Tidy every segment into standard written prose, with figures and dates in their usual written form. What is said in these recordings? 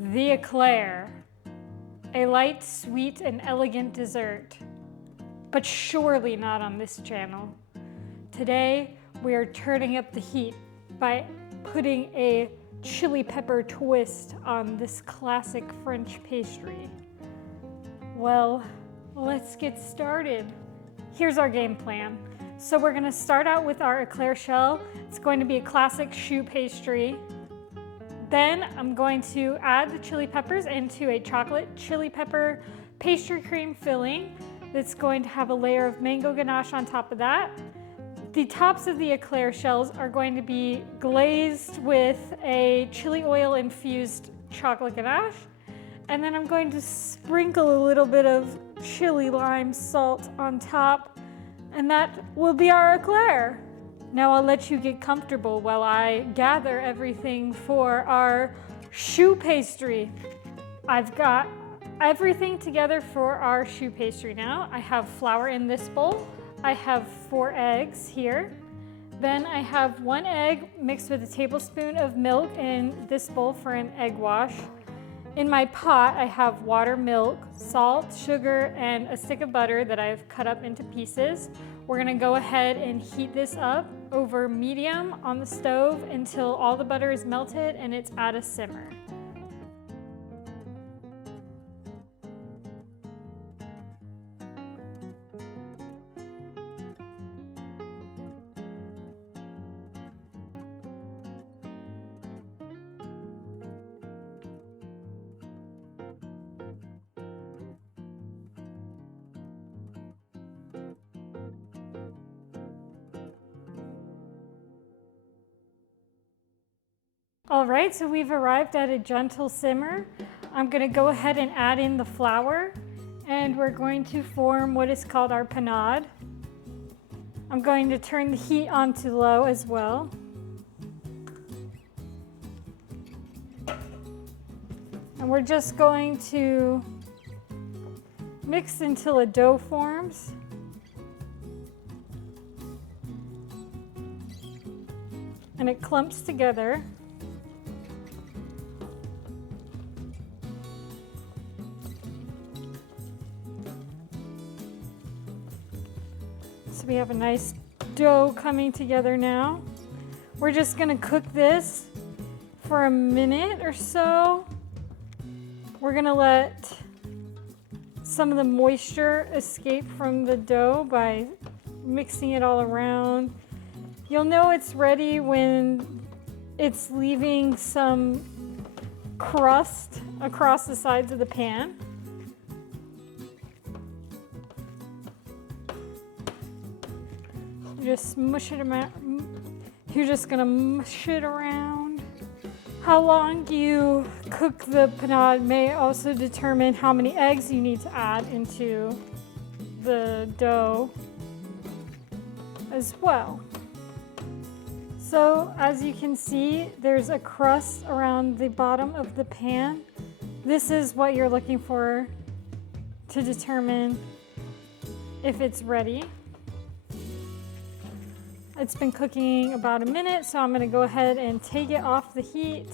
the éclair, a light, sweet, and elegant dessert. But surely not on this channel. Today, we are turning up the heat by putting a chili pepper twist on this classic French pastry. Well, let's get started. Here's our game plan. So we're gonna start out with our éclair shell. It's going to be a classic choux pastry. Then I'm going to add the chili peppers into a chocolate chili pepper pastry cream filling that's going to have a layer of mango ganache on top of that. The tops of the éclair shells are going to be glazed with a chili oil infused chocolate ganache. And then I'm going to sprinkle a little bit of chili lime salt on top, and that will be our éclair. Now I'll let you get comfortable while I gather everything for our choux pastry. I've got everything together for our choux pastry now. I have flour in this bowl. I have 4 eggs here. Then I have 1 egg mixed with a tablespoon of milk in this bowl for an egg wash. In my pot, I have water, milk, salt, sugar, and a stick of butter that I've cut up into pieces. We're gonna go ahead and heat this up over medium on the stove until all the butter is melted and it's at a simmer. All right, so we've arrived at a gentle simmer. I'm gonna go ahead and add in the flour, and we're going to form what is called our panade. I'm going to turn the heat on to low as well. And we're just going to mix until a dough forms. And it clumps together. So we have a nice dough coming together now. We're just gonna cook this for a minute or so. We're gonna let some of the moisture escape from the dough by mixing it all around. You'll know it's ready when it's leaving some crust across the sides of the pan. Just mush it around. You're just gonna mush it around. How long you cook the panade may also determine how many eggs you need to add into the dough as well. So as you can see, there's a crust around the bottom of the pan. This is what you're looking for to determine if it's ready. It's been cooking about a minute, so I'm gonna go ahead and take it off the heat.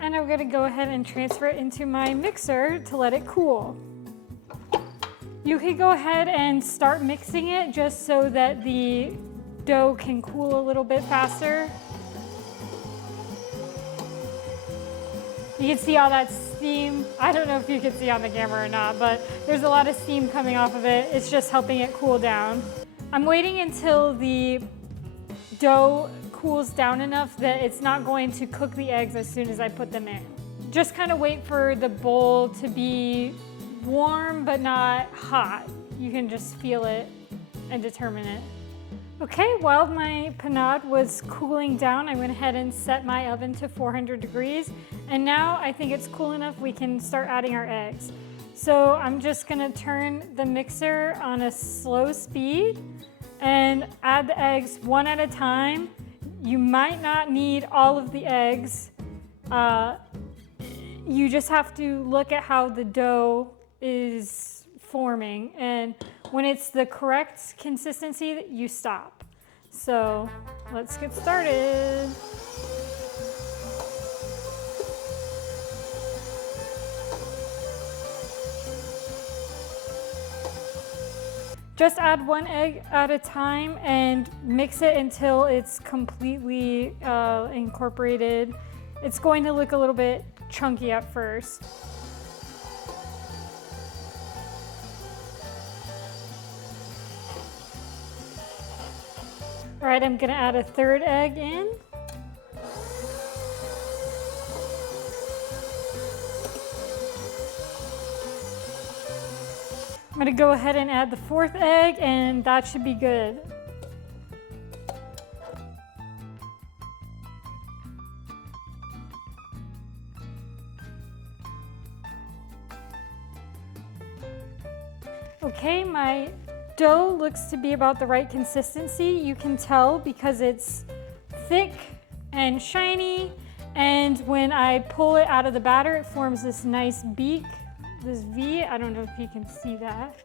And I'm gonna go ahead and transfer it into my mixer to let it cool. You can go ahead and start mixing it just so that the dough can cool a little bit faster. You can see all that steam. I don't know if you can see on the camera or not, but there's a lot of steam coming off of it. It's just helping it cool down. I'm waiting until the dough cools down enough that it's not going to cook the eggs as soon as I put them in. Just kind of wait for the bowl to be warm but not hot. You can just feel it and determine it. Okay, while my panade was cooling down, I went ahead and set my oven to 400 degrees. And now I think it's cool enough we can start adding our eggs. So I'm just gonna turn the mixer on a slow speed and add the eggs one at a time. You might not need all of the eggs. You just have to look at how the dough is forming, and when it's the correct consistency, you stop. So let's get started. Just add 1 egg at a time and mix it until it's completely incorporated. It's going to look a little bit chunky at first. All right, I'm gonna add a 3rd egg in. I'm gonna go ahead and add the 4th egg, and that should be good. Okay, my dough looks to be about the right consistency. You can tell because it's thick and shiny, and when I pull it out of the batter, it forms this nice beak, this V. I don't know if you can see that.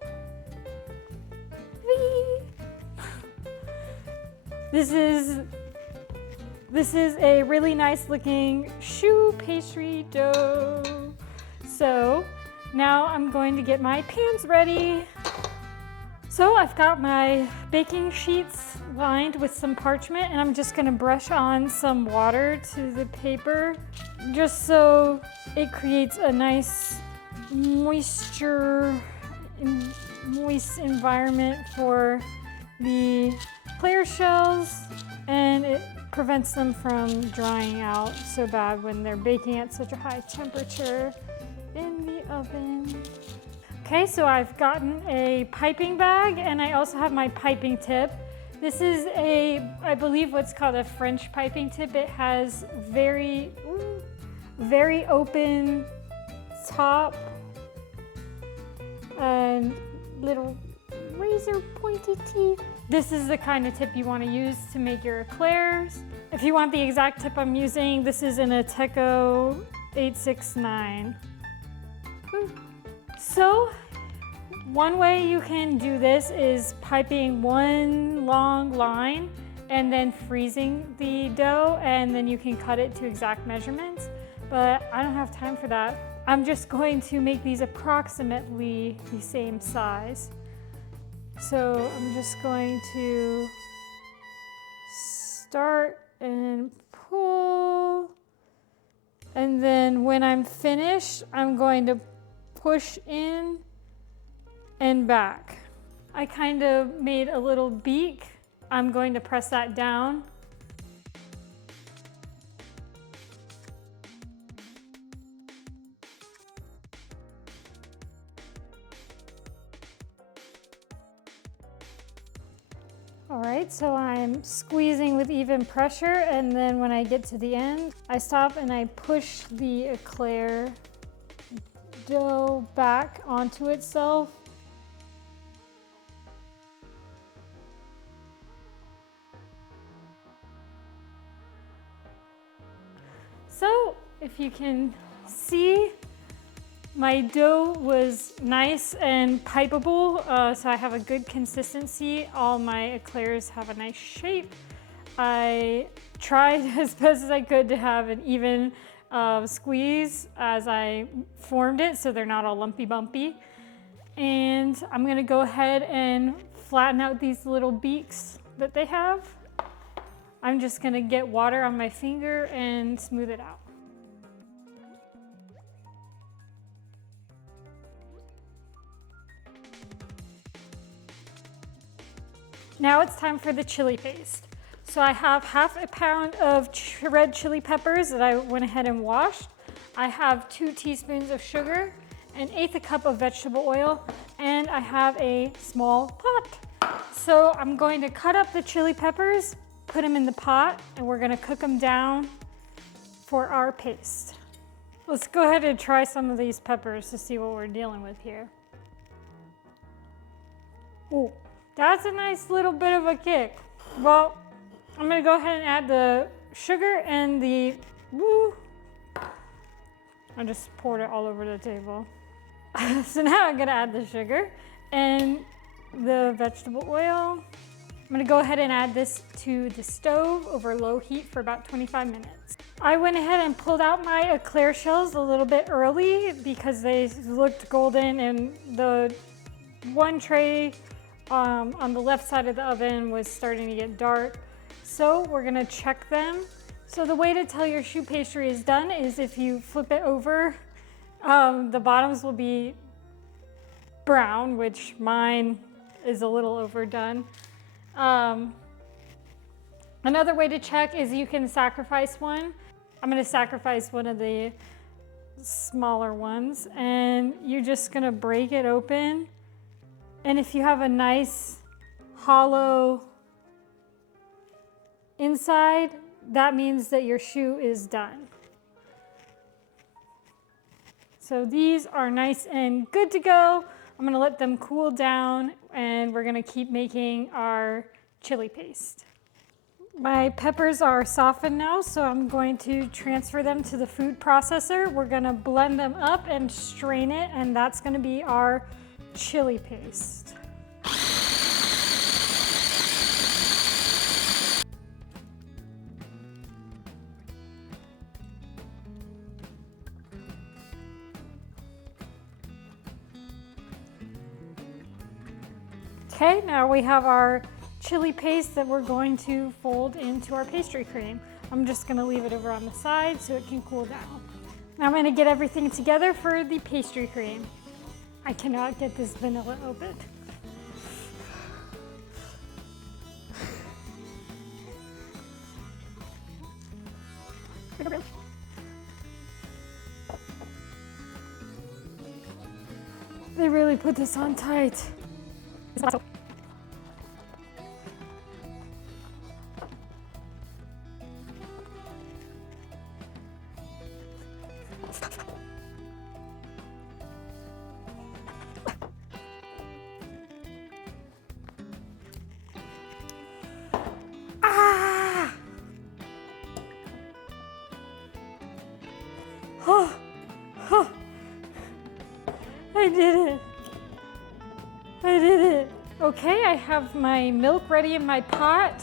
V. This is a really nice looking choux pastry dough. So now I'm going to get my pans ready. So I've got my baking sheets lined with some parchment, and I'm just gonna brush on some water to the paper just so it creates a nice moist environment for the Eclair shells, and it prevents them from drying out so bad when they're baking at such a high temperature in the oven. Okay, so I've gotten a piping bag, and I also have my piping tip. This is I believe what's called a French piping tip. It has very open top and little razor pointy teeth. This is the kind of tip you want to use to make your eclairs. If you want the exact tip I'm using, this is an Ateco 869. So one way you can do this is piping one long line and then freezing the dough, and then you can cut it to exact measurements, but I don't have time for that. I'm just going to make these approximately the same size. So I'm just going to start and pull, and then when I'm finished, I'm going to push in and back. I kind of made a little beak. I'm going to press that down. All right, so I'm squeezing with even pressure, and then when I get to the end, I stop and I push the Eclair dough back onto itself. So if you can see, my dough was nice and pipeable, so I have a good consistency. All my eclairs have a nice shape. I tried as best as I could to have an even squeeze as I formed it, so they're not all lumpy bumpy. And I'm gonna go ahead and flatten out these little beaks that they have. I'm just gonna get water on my finger and smooth it out. Now it's time for the chili paste. So I have half a pound of red chili peppers that I went ahead and washed. I have 2 teaspoons of sugar, 1/8 cup of vegetable oil, and I have a small pot. So I'm going to cut up the chili peppers, put them in the pot, and we're gonna cook them down for our paste. Let's go ahead and try some of these peppers to see what we're dealing with here. Ooh. That's a nice little bit of a kick. Well, I'm gonna go ahead and add the sugar and the, I just poured it all over the table. So now I'm gonna add the sugar and the vegetable oil. I'm gonna go ahead and add this to the stove over low heat for about 25 minutes. I went ahead and pulled out my Eclair shells a little bit early because they looked golden, and the one tray on the left side of the oven was starting to get dark. So we're gonna check them. So the way to tell your choux pastry is done is if you flip it over, the bottoms will be brown, which mine is a little overdone. Another way to check is you can sacrifice one. I'm gonna sacrifice one of the smaller ones, and you're just gonna break it open. And if you have a nice hollow inside, that means that your choux is done. So these are nice and good to go. I'm gonna let them cool down, and we're gonna keep making our chili paste. My peppers are softened now, so I'm going to transfer them to the food processor. We're gonna blend them up and strain it, and that's gonna be our chili paste. Okay, now we have our chili paste that we're going to fold into our pastry cream. I'm just gonna leave it over on the side so it can cool down. Now I'm gonna get everything together for the pastry cream. I cannot get this vanilla open. They really put this on tight. I did it. I did it. Okay, I have my milk ready in my pot.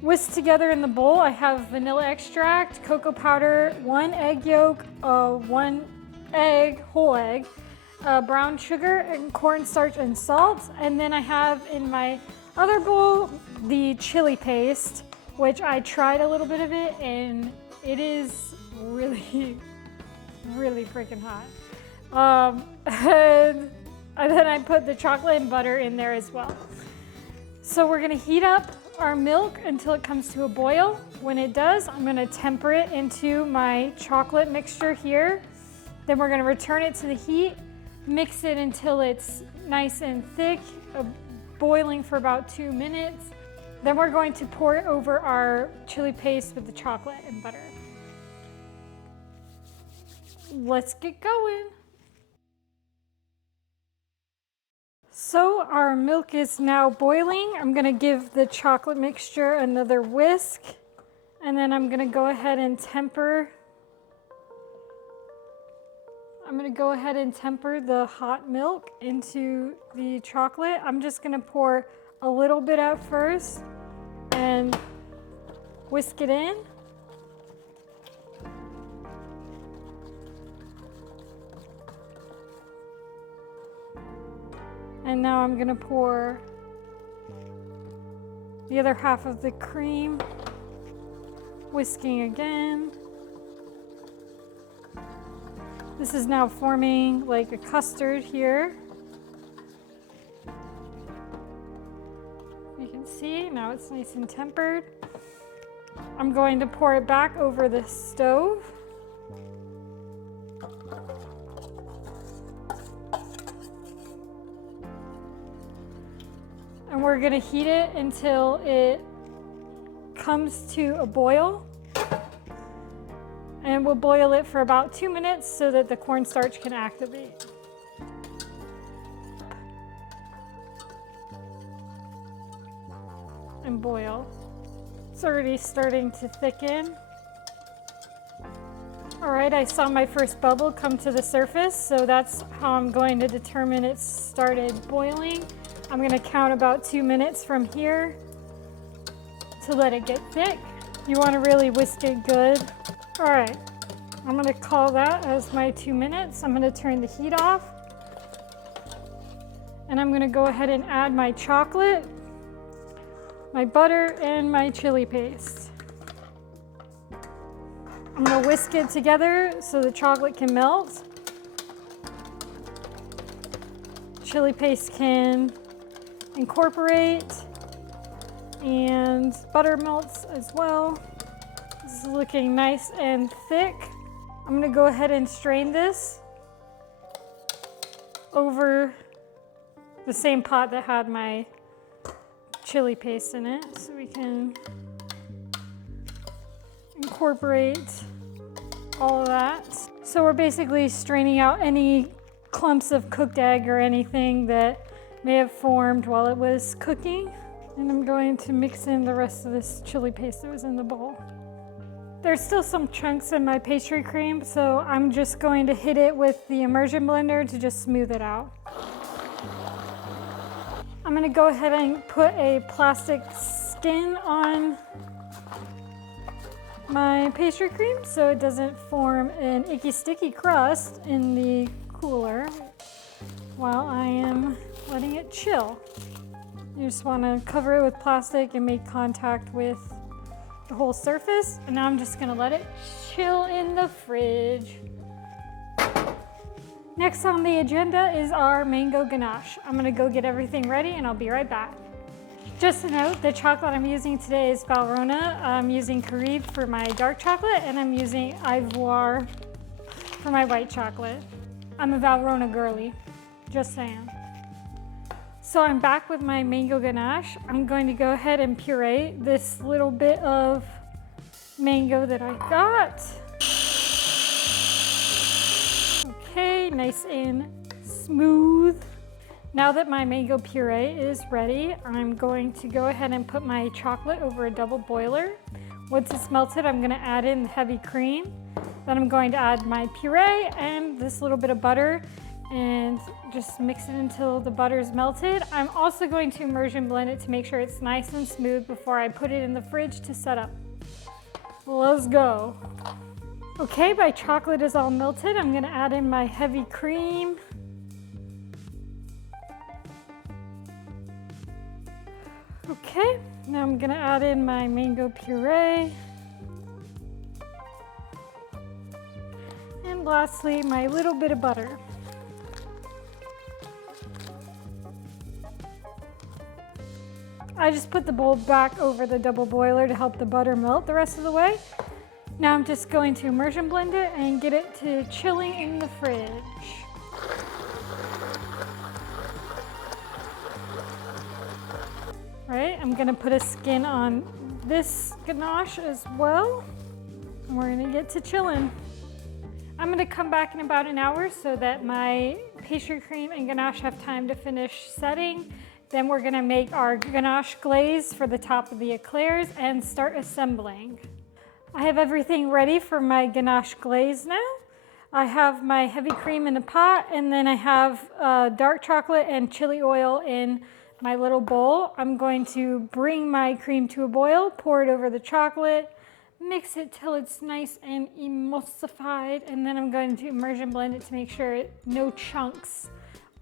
Whisked together in the bowl, I have vanilla extract, cocoa powder, 1 egg yolk, 1 egg, whole egg, brown sugar, and cornstarch and salt. And then I have in my other bowl the chili paste, which I tried a little bit of it, and it is really, really freaking hot. And then I put the chocolate and butter in there as well. So we're gonna heat up our milk until it comes to a boil. When it does, I'm gonna temper it into my chocolate mixture here. Then we're gonna return it to the heat, mix it until it's nice and thick, boiling for about 2 minutes. Then we're going to pour it over our chili paste with the chocolate and butter. Let's get going. So our milk is now boiling. I'm gonna give the chocolate mixture another whisk, and then I'm gonna go ahead and temper. I'm gonna go ahead and temper the hot milk into the chocolate. I'm just gonna pour a little bit at first and whisk it in. And now I'm gonna pour the other half of the cream, whisking again. This is now forming like a custard here. You can see now it's nice and tempered. I'm going to pour it back over the stove. And we're gonna heat it until it comes to a boil. And we'll boil it for about 2 minutes so that the cornstarch can activate. And boil. It's already starting to thicken. All right, I saw my first bubble come to the surface, so that's how I'm going to determine it's started boiling. I'm gonna count about 2 minutes from here to let it get thick. You wanna really whisk it good. All right, I'm gonna call that as my 2 minutes. I'm gonna turn the heat off. And I'm gonna go ahead and add my chocolate, my butter, and my chili paste. I'm gonna whisk it together so the chocolate can melt. Chili paste can incorporate, and butter melts as well. This is looking nice and thick. I'm gonna go ahead and strain this over the same pot that had my chili paste in it, so we can incorporate all of that. So we're basically straining out any clumps of cooked egg or anything that may have formed while it was cooking. And I'm going to mix in the rest of this chili paste that was in the bowl. There's still some chunks in my pastry cream, so I'm just going to hit it with the immersion blender to just smooth it out. I'm gonna go ahead and put a plastic skin on my pastry cream so it doesn't form an icky sticky crust in the cooler while I am letting it chill. You just want to cover it with plastic and make contact with the whole surface. And now I'm just going to let it chill in the fridge. Next on the agenda is our mango ganache. I'm going to go get everything ready and I'll be right back. Just a note, the chocolate I'm using today is Valrhona. I'm using Carib for my dark chocolate and I'm using Ivoire for my white chocolate. I'm a Valrhona girly, just saying. So I'm back with my mango ganache. I'm going to go ahead and puree this little bit of mango that I got. Okay, nice and smooth. Now that my mango puree is ready, I'm going to go ahead and put my chocolate over a double boiler. Once it's melted, I'm gonna add in the heavy cream. Then I'm going to add my puree and this little bit of butter and just mix it until the butter is melted. I'm also going to immersion blend it to make sure it's nice and smooth before I put it in the fridge to set up. Let's go. Okay, my chocolate is all melted. I'm gonna add in my heavy cream. Okay, now I'm gonna add in my mango puree. And lastly, my little bit of butter. I just put the bowl back over the double boiler to help the butter melt the rest of the way. Now I'm just going to immersion blend it and get it to chilling in the fridge. Right, I'm gonna put a skin on this ganache as well. And we're gonna get to chilling. I'm gonna come back in about an hour so that my pastry cream and ganache have time to finish setting. Then we're gonna make our ganache glaze for the top of the eclairs and start assembling. I have everything ready for my ganache glaze now. I have my heavy cream in the pot, and then I have dark chocolate and chili oil in my little bowl. I'm going to bring my cream to a boil, pour it over the chocolate, mix it till it's nice and emulsified, and then I'm going to immersion blend it to make sure no chunks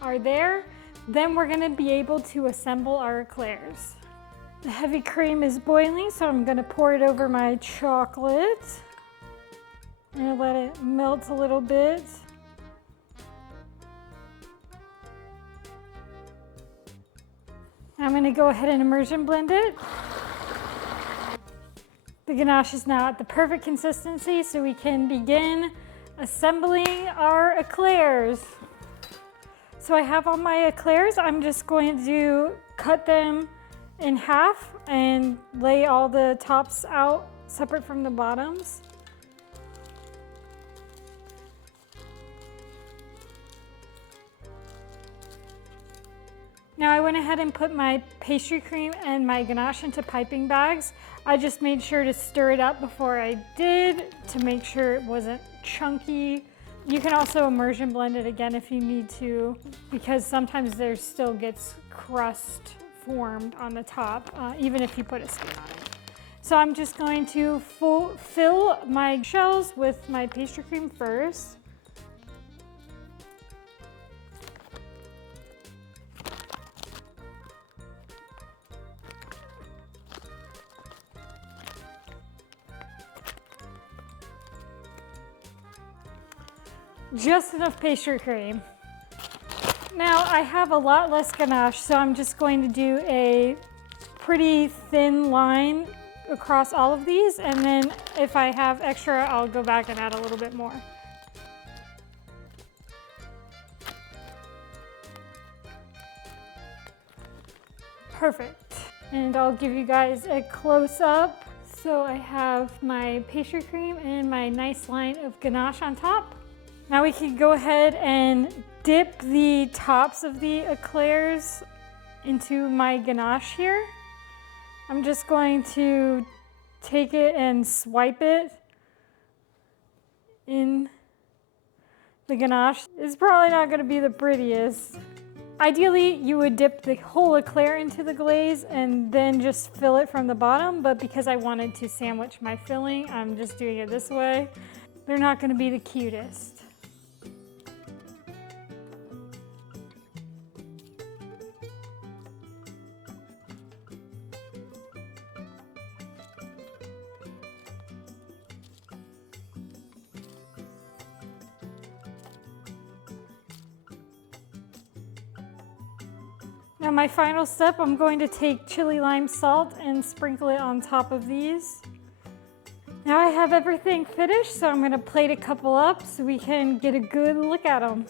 are there. Then we're gonna be able to assemble our eclairs. The heavy cream is boiling, so I'm gonna pour it over my chocolate. I'm gonna let it melt a little bit. I'm gonna go ahead and immersion blend it. The ganache is now at the perfect consistency, so we can begin assembling our eclairs. So I have all my eclairs. I'm just going to cut them in half and lay all the tops out separate from the bottoms. Now I went ahead and put my pastry cream and my ganache into piping bags. I just made sure to stir it up before I did to make sure it wasn't chunky. You can also immersion blend it again if you need to, because sometimes there still gets crust formed on the top, even if you put a skin on it. So I'm just going to fill my shells with my pastry cream first. just enough pastry cream. Now I have a lot less ganache, so I'm just going to do a pretty thin line across all of these, and then if I have extra, I'll go back and add a little bit more. Perfect. And I'll give you guys a close-up. So I have my pastry cream and my nice line of ganache on top. Now we can go ahead and dip the tops of the éclairs into my ganache here. I'm just going to take it and swipe it in the ganache. It's probably not going to be the prettiest. Ideally, you would dip the whole éclair into the glaze and then just fill it from the bottom, but because I wanted to sandwich my filling, I'm just doing it this way. They're not going to be the cutest. Now my final step, I'm going to take chili lime salt and sprinkle it on top of these. Now I have everything finished, so I'm going to plate a couple up so we can get a good look at them.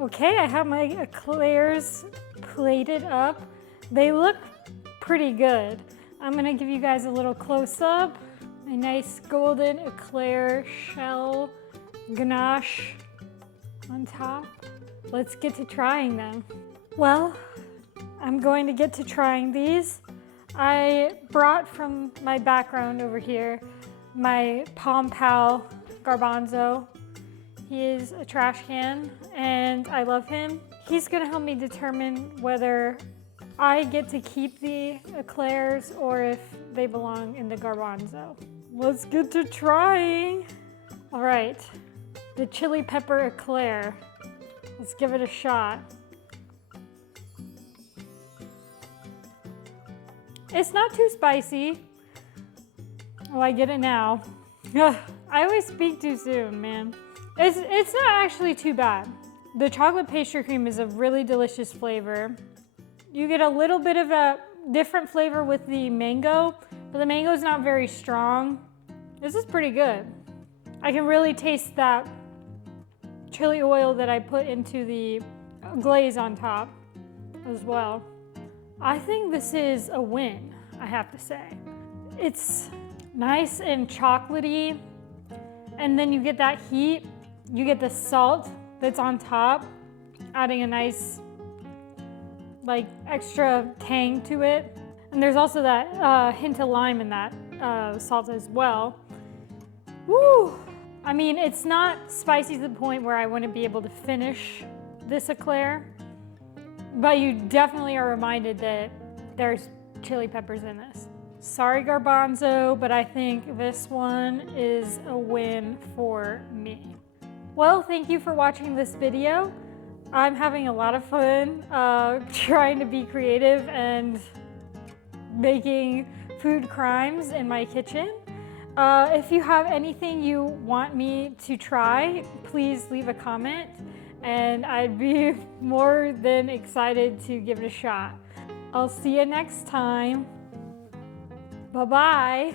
Okay, I have my éclairs plated up. They look pretty good. I'm going to give you guys a little close-up. A nice golden éclair shell ganache on top. Let's get to trying them. Well, I'm going to get to trying these. I brought from my background over here my Palm Pal garbanzo. He is a trash can and I love him. He's gonna help me determine whether I get to keep the éclairs or if they belong in the garbanzo. Let's get to trying. All right, the chili pepper éclair. Let's give it a shot. It's not too spicy. Oh, I get it now. Ugh, I always speak too soon, man. It's not actually too bad. The chocolate pastry cream is a really delicious flavor. You get a little bit of a different flavor with the mango, but the mango is not very strong. This is pretty good. I can really taste that chili oil that I put into the glaze on top as well. I think this is a win, I have to say. It's nice and chocolatey, and then you get that heat, you get the salt that's on top, adding a nice, like, extra tang to it. And there's also that hint of lime in that salt as well. Woo! I mean, it's not spicy to the point where I wouldn't be able to finish this éclair, but you definitely are reminded that there's chili peppers in this. Sorry, garbanzo, but I think this one is a win for me. Well, thank you for watching this video. I'm having a lot of fun trying to be creative and making food crimes in my kitchen. If you have anything you want me to try, please leave a comment and I'd be more than excited to give it a shot. I'll see you next time. Bye-bye.